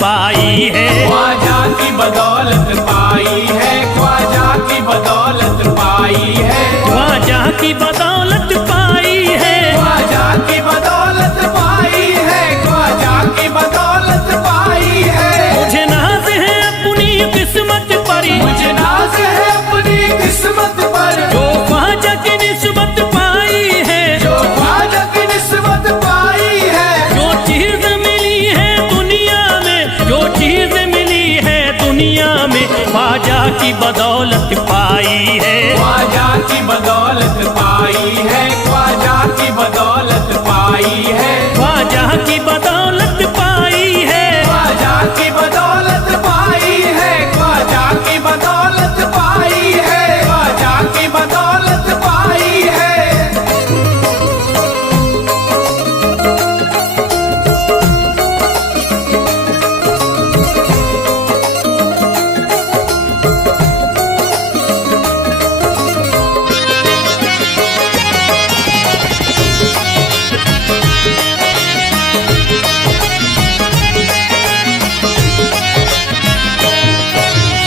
पाई है। ख्वाजा की बदौलत पाई है, ख्वाजा की बदौलत पाई है, ख्वाजा की बदौलत पाई है, ख्वाजा की बदौलत पाई है, ख्वाजा की बदौलत पाई है। मुझे नाज है अपनी किस्मत पर, मुझे नाज है अपनी किस्मत पर, जो ख्वाजा की निस्बत पाई है, जो ख्वाजा की निस्बत पाई है। जो चीज मिली है दुनिया में, जो चीज मिली है दुनिया में, ख्वाजा की बदौलत पाई है। ख्वाजा की बदौलत पाई है, ख्वाजा की बदौलत पाई है, ख्वाजा की बदौलत पाई है, ख्वाजा की बदौलत पाई है, ख्वाजा की बदौलत पाई है, ख्वाजा की बदौलत पाई है।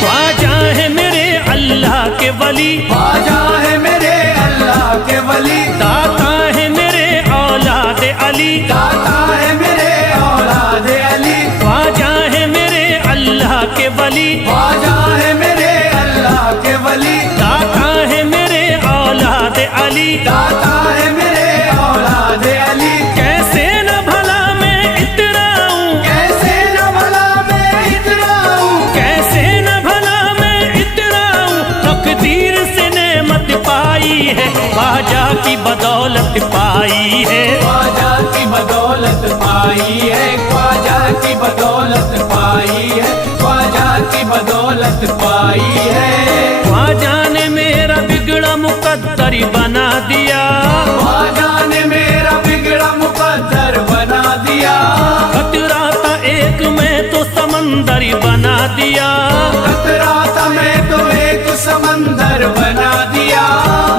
ख्वाजा है मेरे अल्लाह के वली, ख्वाजा है मेरे अल्लाह के वली, दाता है मेरे औलाद अली, दाता है मेरे औलाद अली, ख्वाजा है मेरे अल्लाह के वली, ख्वाजा है मेरे अल्लाह के वली, दाता है मेरे औलाद अली। दाता है मेरे औलाद अली। कैसे न भला मैं इतराऊं, कैसे न भला मैं इतराऊं, कैसे न भला मैं इतराऊं, तकदीर से नेमत पाई है, ख्वाजा की बदौलत पाई है। ख्वाजा की बदौलत पाई है, ख्वाजा की बदौलत पाई है, ख्वाजा की बदौलत पाई है। ख्वाजा ने मेरा बिगड़ा मुकद्दर बना दिया, ख्वाजा ने मेरा बिगड़ा मुकद्दर बना दिया, खतरा था एक मैं तो समंदर बना दिया। खतरा था मैं तो एक समंदर बना दिया।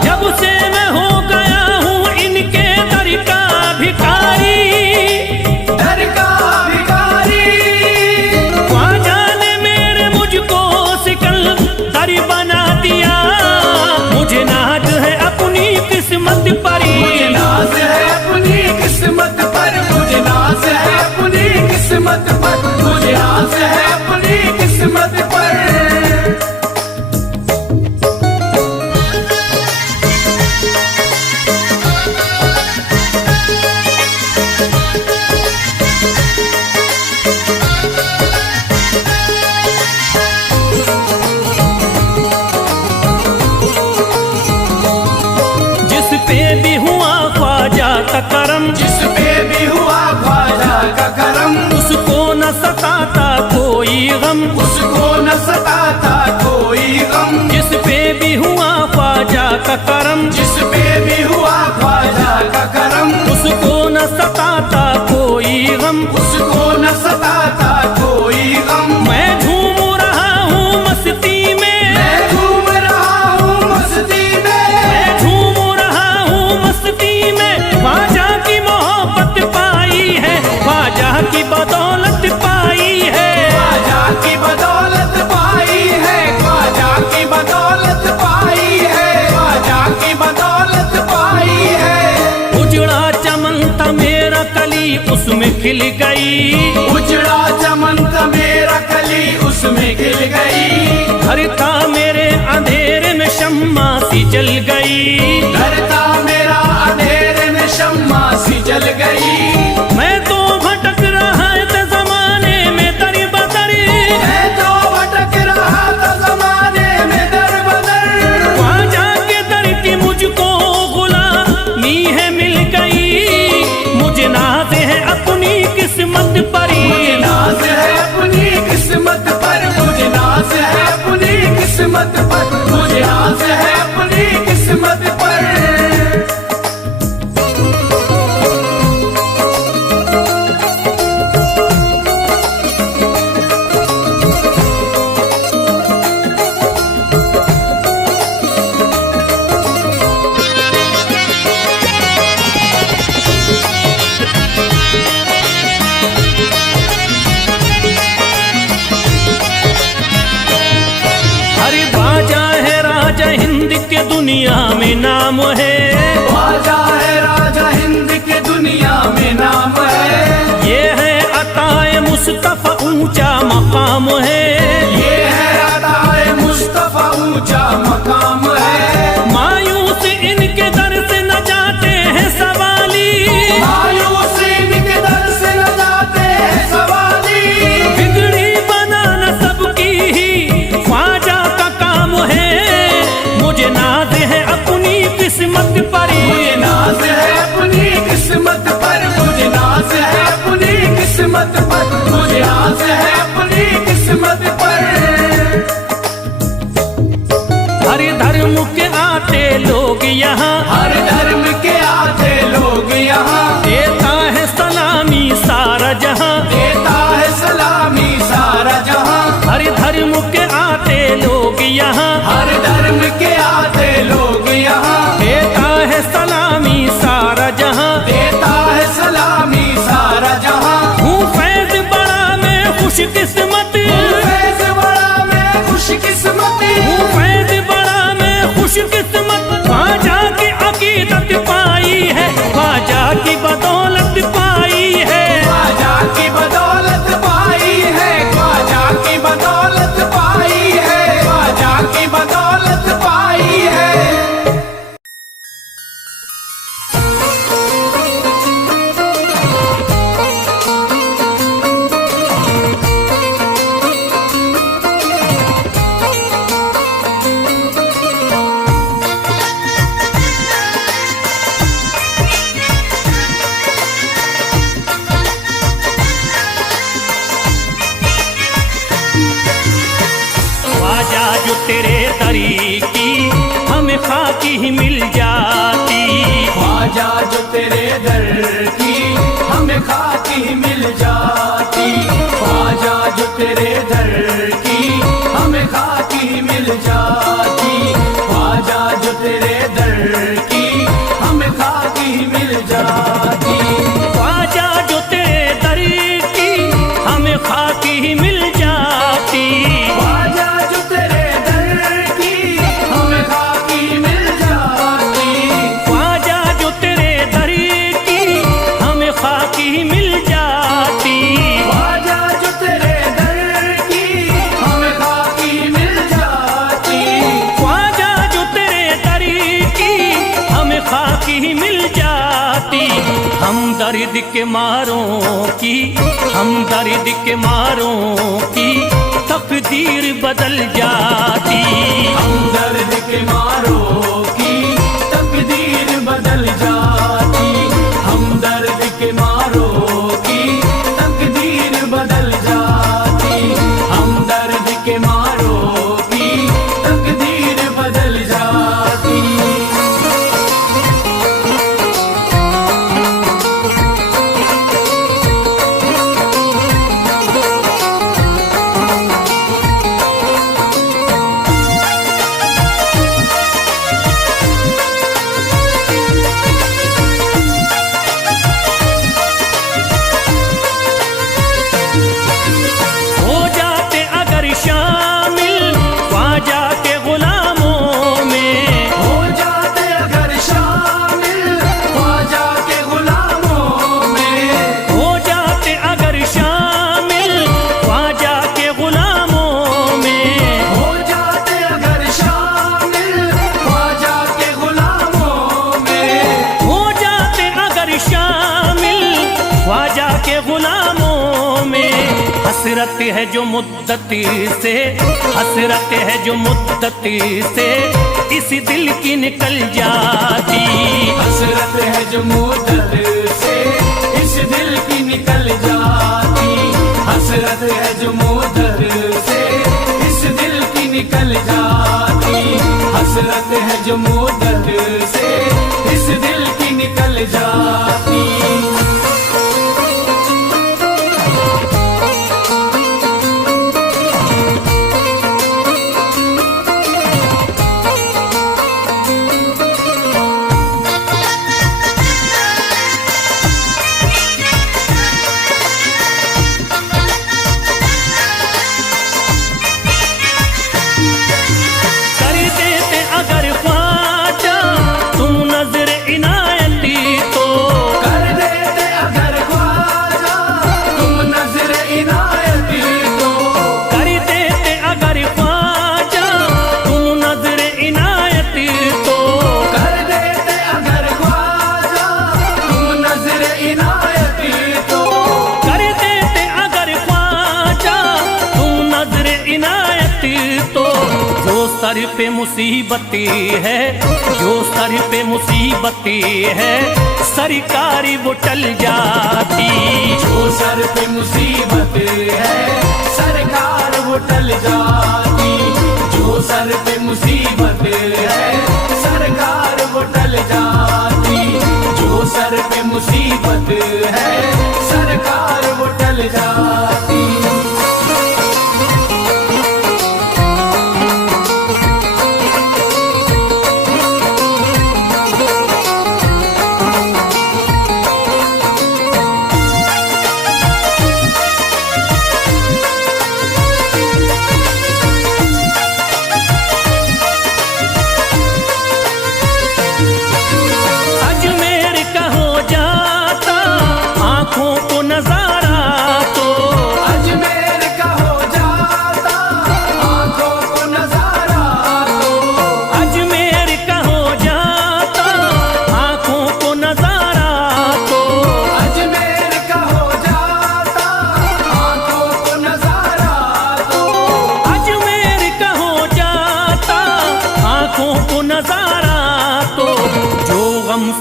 जब से मैं हो गया हूँ इनके दर का भिखारी, दर का भिखारी, ख्वाजा ने मेरे मुझको सिकंदर बना दिया। मुझे नाज है अपनी किस्मत पर, मुझे नाज है अपनी किस्मत पर, मुझे नाज है अपनी किस्मत पर, मुझे नाज है अपनी किस्मत पर। जिस पे भी हुआ ख्वाजा का करम, जिस पे भी हुआ ख्वाजा का करम, उसको न सताता कोई गम, उसको न सताता कोई गम। जिस पे भी हुआ ख्वाजा का करम, जिस पे भी हुआ ख्वाजा का करम, उसको न सताता कोई गम। उसको न सताता कोई गम। मैं झूम रहा हूँ मस्ती में, मैं झूम रहा हूँ मस्ती में, मैं झूम रहा हूँ मस्ती में, ख्वाजा की मोहब्बत पाई है, ख्वाजा की बदौलत पाई है। ख्वाजा की बदौलत पाई है, ख्वाजा की बदौलत पाई है, ख्वाजा की बदौलत पाई है। उजड़ा चमन था मेरा कली उसमें खिल गई, उजड़ा चमन था मेरा कली उसमें खिल गई। घर था मेरे अंधेरे में शम्मा सी जल गई, घर था मेरा अंधेरे में शम्मा सी जल गई। मैं तो भटक रहा था जमाने में दर बदर, मैं तो भटक रहा था जमाने में दर बदर। ख्वाजा के दर की मुझको गुलामी है मिल गई। मुझे नाज है अपनी किस्मत पर, मुझे नाज दुनिया में नाम है, ख्वाजा है राजा हिंद के दुनिया में नाम है। ये है अताए मुस्तफा ऊंचा मकाम है, ये है अताए मुस्तफा ऊंचा मकाम है। मायूस इनके दर से न जाते हैं सवाली, मायूस इनके दर से न जाते हैं सवाली। बिगड़ी बनाना सबकी ही ख्वाजा का काम है। मुझे नाज है अपनी किस्मत पर, मुझे नाज है अपनी किस्मत पर, मुझे नाज है अपनी किस्मत पर, मुझे नाज है अपनी किस्मत पर। हर धर्म के आते लोग यहाँ, हर धर्म के आते लोग यहाँ, देता है सलामी सारा जहाँ, देता है सलामी सारा जहाँ। हर धर्म के आते लोग यहाँ, हर धर्म के आते लोग यहाँ, देता है सलामी सारा जहाँ, देता है सलामी सारा जहाँ। हूँ फैज बड़ा मैं खुशकिस्मत, फैज बड़ा मैं खुशकिस्मत, हूँ फैज बड़ा मैं खुशकिस्मत। ख्वाजा की अकीदत पाई है, ख्वाजा की बदौलत पाई है, ख्वाजा की बदौलत पाई है, ख्वाजा की बदौलत पाई है, ख्वाजा की बदौलत पाई है। ख्वाजा जो तेरे दरी की हमें खाकी ही मिल जाती, ख्वाजा जो तेरे दर की हमें खाकी मिल जाती, ख्वाजा जो तेरे दर की हमें खाकी मिल जाती, ख्वाजा जो तेरे दर की हमें खाकी मिल जाती। ख्वाजा जो तेरे दरी की हमें खाकी ही मिल जाती, ख्वाजा जो तेरे दर की हमें खाकी मिल जाती, ख्वाजा जो तेरे दरी की हमें खाकी ही मिल जाती, ख्वाजा जो तेरे दर की हमें खाकी मिल जाती, ख्वाजा जो तेरे दरी की हमें खाकी ही मिल जाती। हम दर्द के मारों की, हम दर्द के मारों की तकदीर बदल जाती, हम दर्द के मारों की तकदीर बदल जाती, हम दर्द के मारों की तकदीर बदल जाती, हम दर्द के मारों की तकदीर बदल जाती। हो जाते अगर शामिल ख्वाजा के गुलामों में, हो जाते अगर शामिल ख्वाजा के गुलामों में, हो जाते अगर शामिल ख्वाजा के गुलामों में, हो जाते अगर शामिल ख्वाजा के गुलामों में, हो जाते अगर शामिल ख्वाजा के गुलामों में। हसरत है जो मुद्दती से, हसरत है जो मुद्दती से इस दिल की निकल जाती, हसरत है जो मुद्दत से इस दिल की निकल जाती, हसरत है जो मुद्दत से इस दिल की निकल जाती, हसरत है जो मुद्दत से इस दिल की निकल जाती। कर देते अगर ख्वाजा सर पे मुसीबतें है, जो सर पे मुसीबतें है, सरकारी वो टल जाती। जो सर पे मुसीबत है सरकार वो टल जाती। जो सर पे मुसीबत है सरकार वो टल जाती। जो सर पे मुसीबत है सरकार वो टल जाती।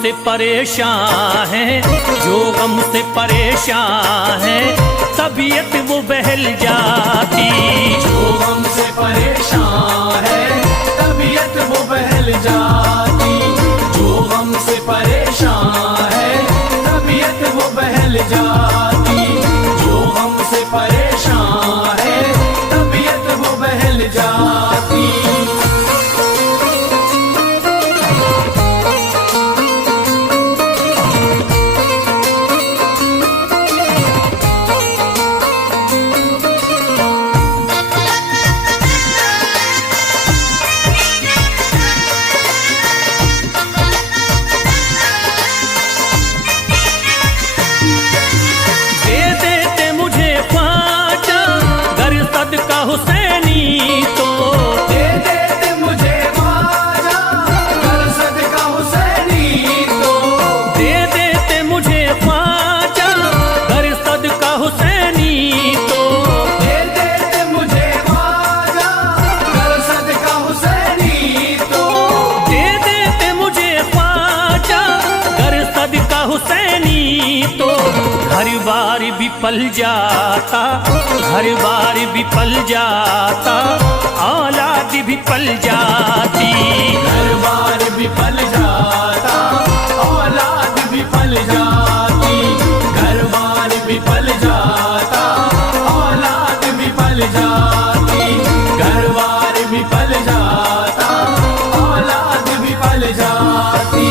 से परेशान है, जो गम से परेशान है, तबीयत वो बहल जाती। जो गम से परेशान है तबीयत वो बहल जाती। जो गम से परेशान है तबीयत वो बहल जाती। जो गम से परेशान है तबीयत वो बहल जाती। हुसैनी तो दे देते मुझे ख्वाजा कर सदका हुसैनी तो। दे देते मुझे ख्वाजा कर सदका हुसैनी तो। दे देते मुझे ख्वाजा कर सदका हुसैनी तो। दे देते मुझे ख्वाजा कर सदका हुसैनी तो। घर बार भी पल जाता, घर बार भी पल जाता, औलाद भी पल जाती। घर बार भी पल जाता औलाद भी पल जाती। घर बार भी पल जाता औलाद भी पल जाती। घर बार भी पल जाता औलाद भी पल जाती।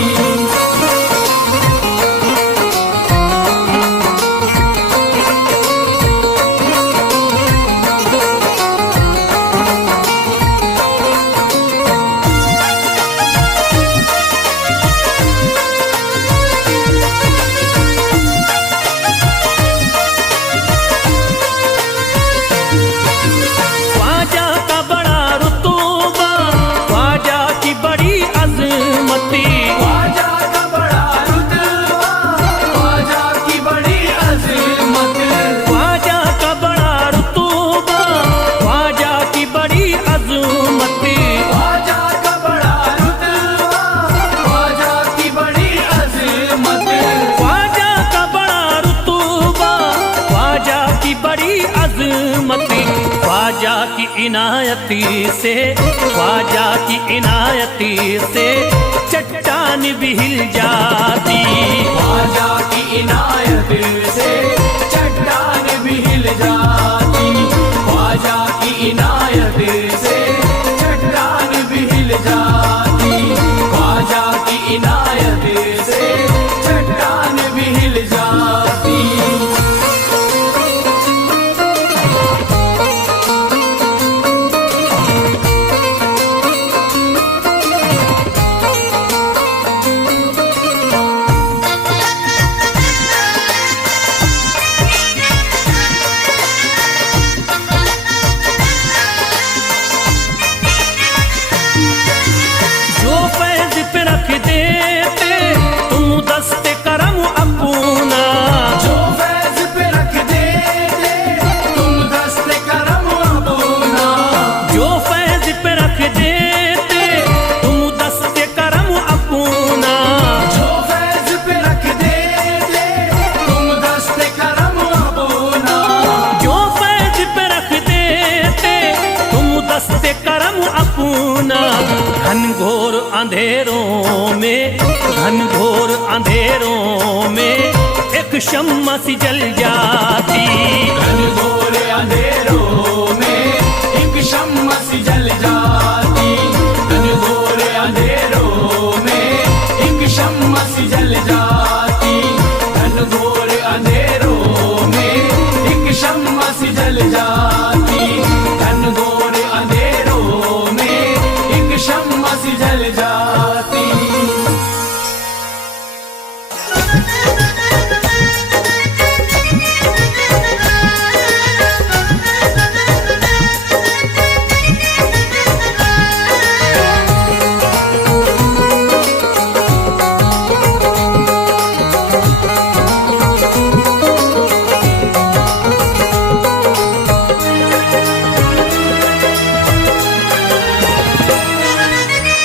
ख्वाजा की इनायती से, ख्वाजा की इनायती से चट्टान भी हिल जाती। ख्वाजा की इनायत से चट्टान भी हिल जाती। ख्वाजा की इनायत से चट्टान भी हिल जाती। ख्वाजा की इनायत से चट्टान भी हिल जाती। अंधेरों में, घनघोर अंधेरों में एक शम्मा सी जल जाती। घनघोर अंधेरों में एक शम्मा सी जल जाती। घनघोर अंधेरों में एक शम्मा सी जल जाती। घनघोर अंधेरों में एक शम्मा सी जल जाती। घनघोर अंधेरों में एक शम्मा सी जल जाती।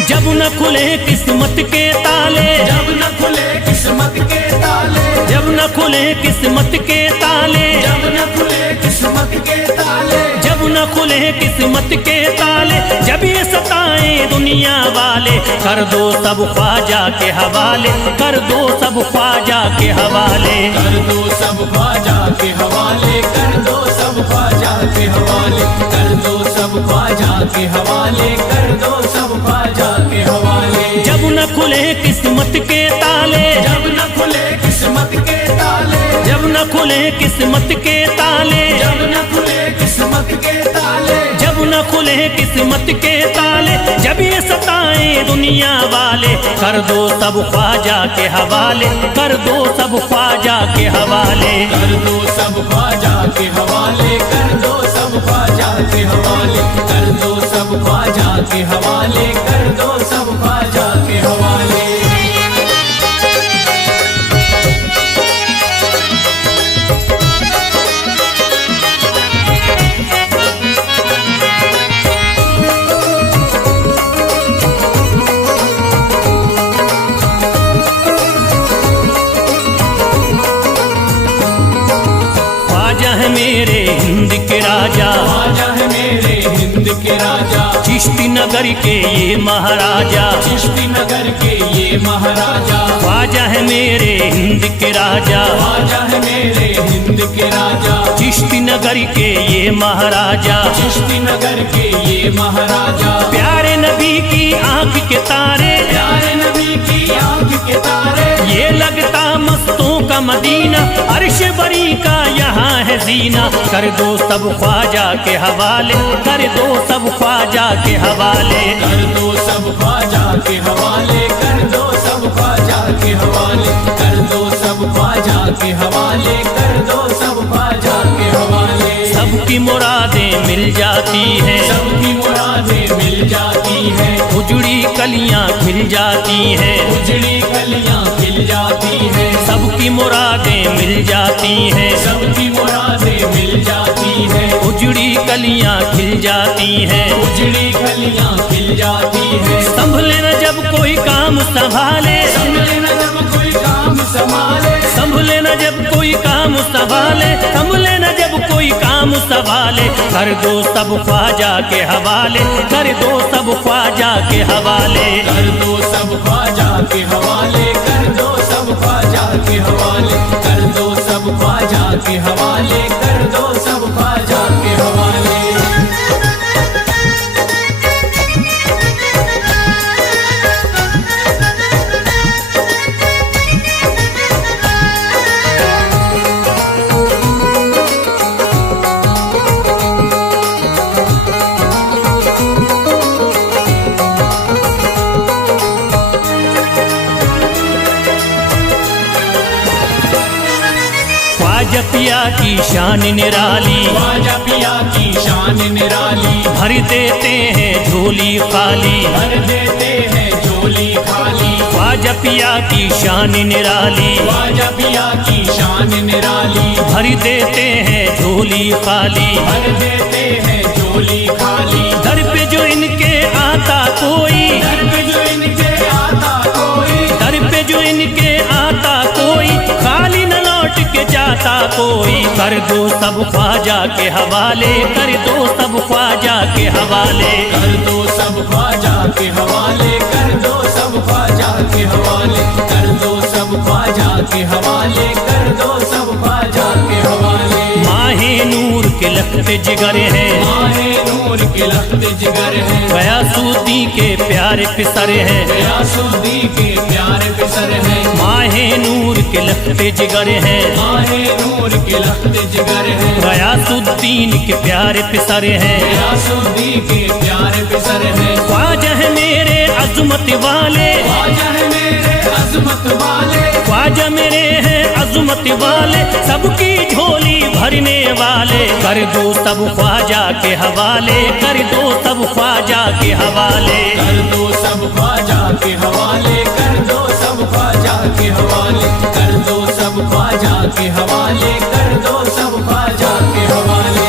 जब न खुले किस्मत के ताले, जब न खुले किस्मत के ताले, जब न खुले किस्मत के ताले, जब न खुले किस्मत के ताले, जब न खुले किस्मत के ताले, जब ये सताए दुनिया वाले, कर दो सब ख्वाजा के हवाले, कर दो सब ख्वाजा के हवाले। कर दो सब ख्वाजा के हवाले, कर दो सब ख्वाजा के हवाले, कर दो सब ख्वाजा के हवाले, कर दो सब ख्वाजा के हवाले। जब न खुले किस्मत के ताले, जब न खुले किस्मत के ताले, जब न खुले किस्मत के ताले, जब न खुले किस्मत के ताले, जब न खुले किस्मत के ताले, जब ये सताए दुनिया वाले, कर दो सब ख्वाजा के हवाले, कर दो सब ख्वाजा के हवाले। कर दो सब ख्वाजा के हवाले, कर दो सब ख्वाजा के हवाले, कर दो सब ख्वाजा के हवाले, कर दो सब ख्वाजा के हवाले। ख्वाजा है मेरे हिंद के राजा, ख्वाजा है मेरे हिंद के राजा, चिश्ती नगर के ये महाराजा, चिश्ती नगर के ये महाराजा। ख्वाजा है मेरे हिंद के राजा, ख्वाजा है मेरे हिंद के राजा, चिश्ती नगर के ये महाराजा। चिश्ती नगर के ये महाराजा। प्यारे नबी की आंख के तारे, प्यारे नबी की आंख के तारे, ये लगता मस्तों का मदीना, अर्श बरी का यहाँ है जीना। कर दो सब ख्वाजा के हवाले, कर दो सब ख्वाजा के हवाले। कर दो सब ख्वाजा के हवाले, कर दो सब ख्वाजा के हवाले, कर दो सब ख्वाजा के हवाले, कर दो सब ख्वाजा के हवाले। सबकी मुरादें मिल जाती हैं, सबकी मुरादें मिल जाती हैं, उजड़ी कलियां खिल जाती हैं, उजड़ी कलियां खिल जाती हैं। सबकी मुरादें मिल जाती हैं, सबकी मुरादें मिल जाती हैं, उजड़ी कलियां खिल जाती हैं। उजड़ी कलियां खिल जाती हैं। संभले न जब कोई काम संभाले, संभले न जब कोई काम संभाले, संभले न जब कोई काम संभाले, संभले न जब कोई काम संभाले। कर दो सब ख्वाजा के हवाले, कर दो सब ख्वाजा के हवाले। कर दो सब ख्वाजा के हवाले, कर दो सब ख्वाजा के हवाले, कर दो सब ख्वाजा के हवाले, कर दो सब ख्वाजा के हवाले। ख्वाजा पिया की शान निराली, ख्वाजा पिया की शान निराली, भर देते हैं झोली खाली, भर देते हैं झोली खाली। ख्वाजा पिया की शान निराली, ख्वाजा पिया की शान निराली, भर देते हैं झोली खाली, भर देते हैं झोली खाली। दर पे जो इनके आता कोई, दर पे जो इनके आता कोई, दर पे जो इनके आता कोई, खाली न लौट के जाता कोई, कर दो सब ख्वाजा के हवाले, कर दो सब ख्वाजा के हवाले। कर दो सब ख्वाजा के हवाले, कर दो सब ख्वाजा के हवाले, कर दो सब ख्वाजा के हवाले, कर दो सब ख्वाजा के हवाले। माहे नूर के लखते जिगर है, माहे नूर के लखते जिगर है, गयासुद्दीन के प्यारे पिसर है, गयासुद्दीन के प्यारे पिसर है। माहे नूर के लखते जिगर है, माहे नूर के लखते जिगर है, गयासुद्दीन के प्यारे पिसर है, गयासुद्दीन के प्यारे पिसर है। ख्वाजा है मेरे अज़मत वाले, ख्वाजा है मेरे अज़मत वाले, ख्वाजा मेरे हैं अज़मत वाले, सबकी झोली भरने वाले। कर दो सब ख्वाजा के हवाले, कर दो सब ख्वाजा के हवाले। कर दो सब ख्वाजा के हवाले, कर दो सब ख्वाजा के हवाले, कर दो सब ख्वाजा के हवाले, कर दो सब ख्वाजा के हवाले।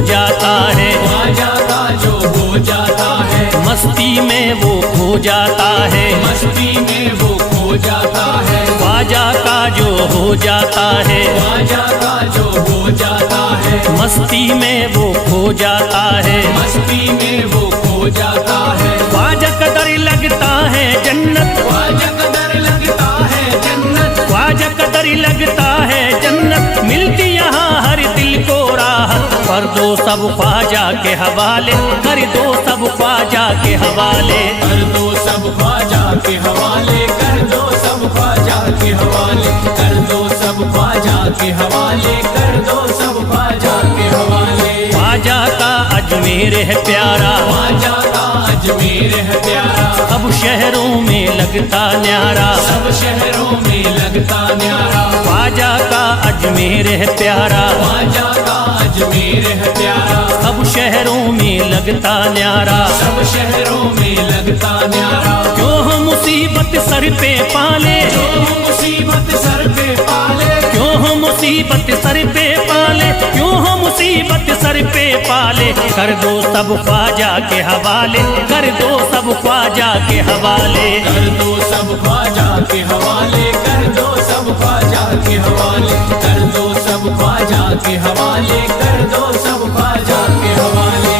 जाता है ख्वाजा का जो हो जाता है, मस्ती में वो खो जाता है, मस्ती में वो खो जाता है। ख्वाजा का जो हो जाता है, ख्वाजा का जो हो जाता है, मस्ती में वो खो जाता है, मस्ती में वो खो जाता है। ख्वाजा कदर लगता है जन्नत, ख्वाजा कदर लगता है जन्नत, ख्वाजा कदर लगता है जन्नत, मिलती यहाँ हर दिल को राहत। कर दो सब ख्वाजा के हवाले, कर दो सब ख्वाजा के हवाले। कर दो सब ख्वाजा के हवाले, कर दो सब ख्वाजा के हवाले, कर दो सब ख्वाजा के हवाले, कर दो सब ख्वाजा के हवाले। ख्वाजा का अजमेर है प्यारा, ख्वाजा का अजमेर है प्यारा, सब शहरों में लगता न्यारा, सब शहरों में लगता न्यारा। ख्वाजा का अजमेर है प्यारा, ख्वाजा का अजमेर है प्यारा, सब शहरों में लगता न्यारा, सब शहरों में लगता न्यारा। क्यों हम मुसीबत सर पे पाले, जो मुसीबत सर पे पाले, क्यों हम मुसीबत सर पे पाले, क्यों हम मुसीबत सर पे पाले। कर दो सब ख्वाजा के हवाले, कर दो सब ख्वाजा के हवाले। कर दो सब ख्वाजा के हवाले, कर दो सब ख्वाजा के हवाले, कर दो सब ख्वाजा के हवाले, कर दो सब ख्वाजा के हवाले।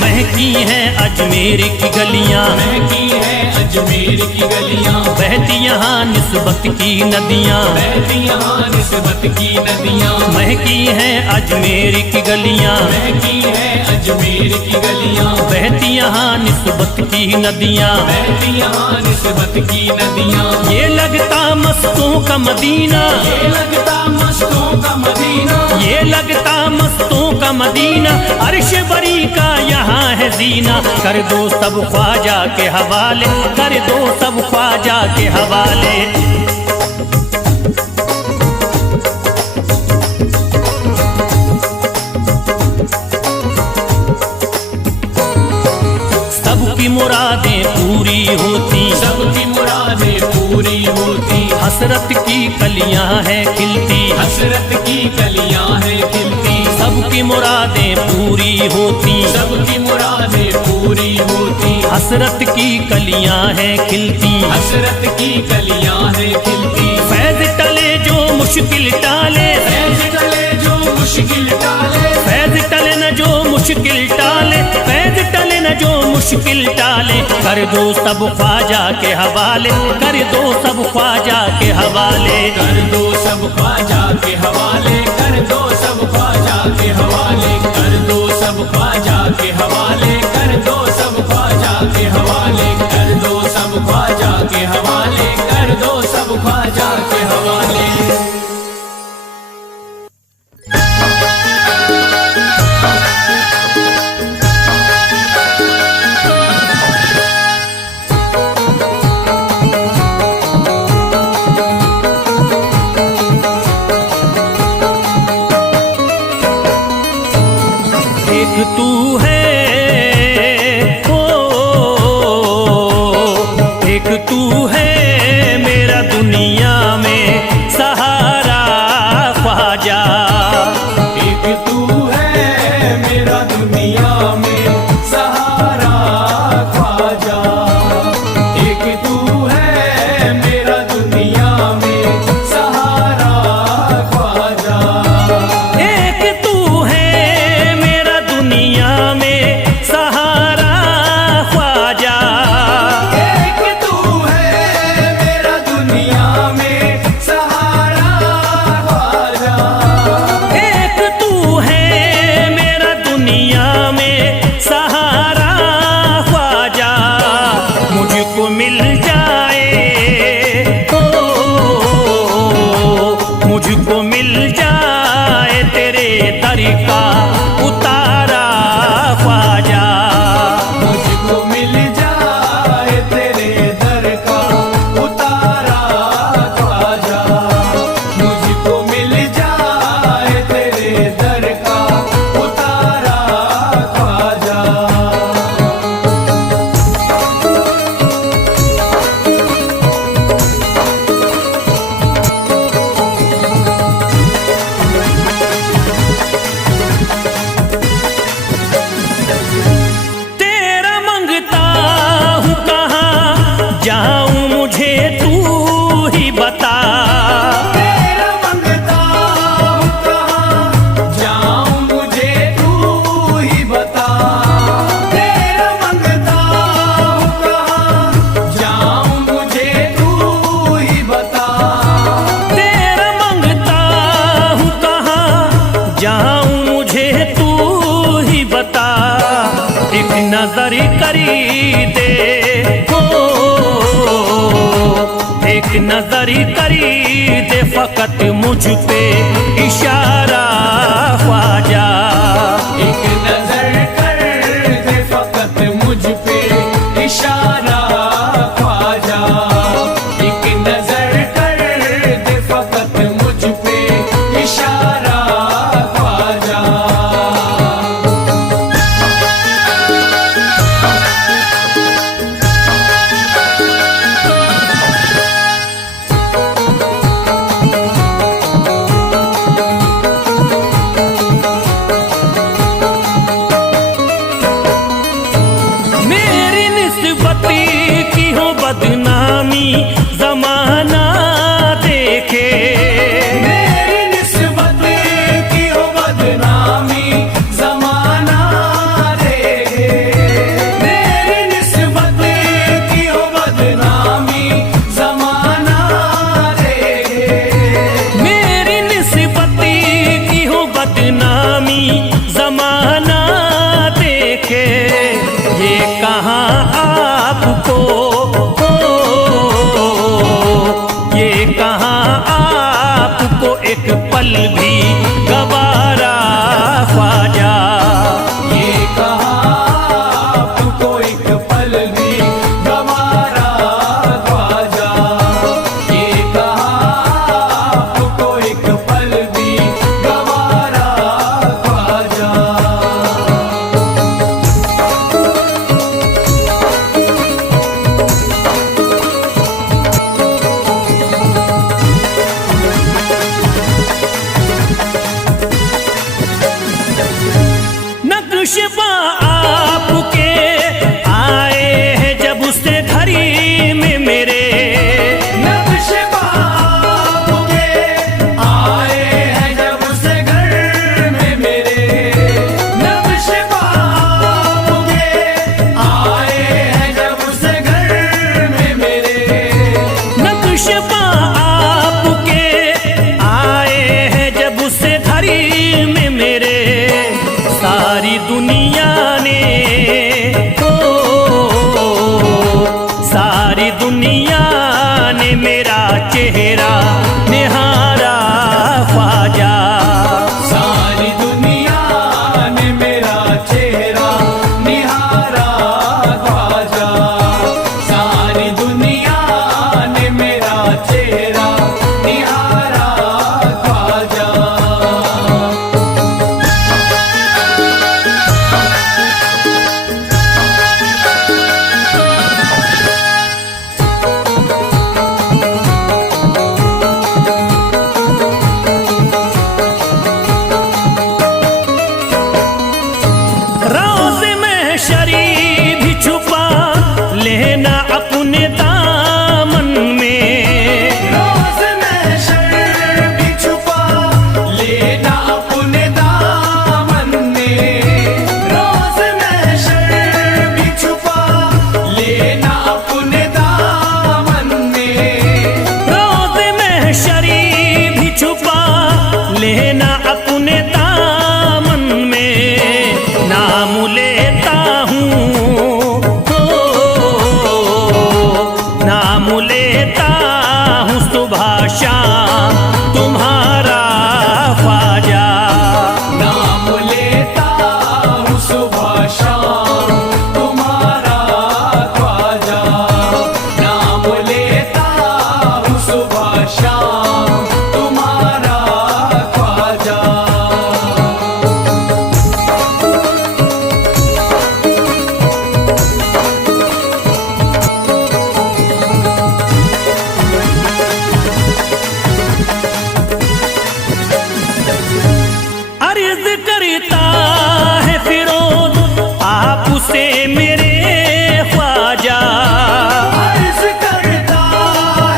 महकी हैं अजमेर की गलियां, महकी है अजमेर की गलियां, बहती यहाँ निस्बत की नदियाँ, बहती यहाँ निस्बत की नदियां। महकी हैं अजमेर की गलियां, महकी है अजमेर की गलियां, बहती यहाँ निस्बत की नदियाँ, बहती यहाँ निस्बत की नदियां। ये लगता मस्तों का मदीना, ये लगता मस्तों का मदीना, ये लगता मस्तों का मदीना, अर्श बरी का यहाँ है जीना। कर दो सब ख्वाजा के हवाले, कर दो सब ख्वाजा के हवाले। सबकी मुरादें पूरी होती, सबकी मुरादें पूरी होती, हसरत की कलियां हैं खिलती, हसरत की कलियां हैं खिलती। सबकी मुरादें पूरी होती, सबकी मुरादें पूरी होती, हसरत की कलियां हैं खिलती, हसरत की कलियां हैं खिलती। फैज टले जो मुश्किल टाले, फैज टले जो मुश्किल टाले, फैज टले न जो मुश्किल टाले, फैज टले न जो मुश्किल टाले। कर दो सब ख्वाजा के हवाले, कर दो सब ख्वाजा के हवाले। कर दो सब ख्वाजा के हवाले, कर दो सब ख्वाजा के हवाले, कर दो सब ख्वाजा के हवाले, कर दो सब ख्वाजा के हवाले, कर दो सब ख्वाजा के हवाले, कर दो सब ख्वाजा के एक तू है, ओ एक तू है मेरा दुनिया में सहारा ख्वाजा। एक तू है मेरा दुनिया में सहारा ख्वाजा। एक तू है मेरा दुनिया में सहारा ख्वाजा। एक तू है मेरा दुनिया में सहारा ख्वाजा। एक तू है मेरा दुनिया में सहारा ख्वाजा। एक तू है मेरा दुनिया में सहारा ख्वाजा। मुझको मिल जाए, ओ मुझको मिल जाए तेरे दर का उतारा ख्वाजा। मुझको मिल जाए तेरे दर का उतारा ख्वाजा। मुझको मिल जाए तेरे दर का उतारा ख्वाजा। तेरा मंगता हूँ कहाँ जाऊँ मुझे तू ही बता। तेरा मंगता हूँ कहाँ जाऊँ मुझे तू ही बता। तेरा मंगता हूँ कहाँ जाऊँ मुझे तू ही बता। तेरा मंगता हूँ कहाँ जाऊँ मुझे तू ही बता। एक नजर करी दे, हो एक नजर करी दे फकत मुझ पे इशारा ख्वाजा। एक नजर कर दे फकत मुझ पे इशारा ख्वाजा। एक नजर कर दे फकत मुझ पे इशारा ख्वाजा। मेरी निस्बती की हो बदनामी जमाना देखे। मेरी निस्बत की हो बदनामी जमाना देखे। मेरी निस्बत की हो बदनामी जमाना देखे। मेरी निस्बती की हो बदनामी जमाना देखे। ये कहाँ आपको, ये कहाँ आपको एक पल भी गवारा ख्वाजा। ये कहाँ आपको एक पल भी गवारा ख्वाजा। ये कहाँ आपको एक पल भी गवारा ख्वाजा। नक्शबा आपके आए हैं जब से घड़ी में मेरे। नक्शबा आपके आए हैं जब से घर में मेरे। नक्शबा आपके आए हैं जब से घर में मेरे। नक्शबा आपके आए हैं जब से घड़ी में मेरे। सारी दुनिया अर्ज करता है फिरोज आपसे मेरे ख्वाजा, अर्ज करता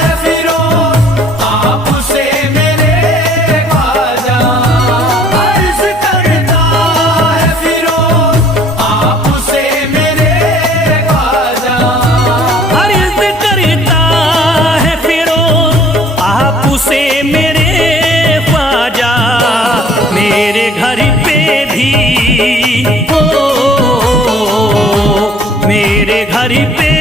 है फिरोज आपसे मेरे ख्वाजा, अर्ज करता है फिरोज आपसे मेरे ख्वाजा, अर्ज करता है फिरोज आपसे मेरे ख्वाजा, मेरे घर पे भी, ओ मेरे घर पे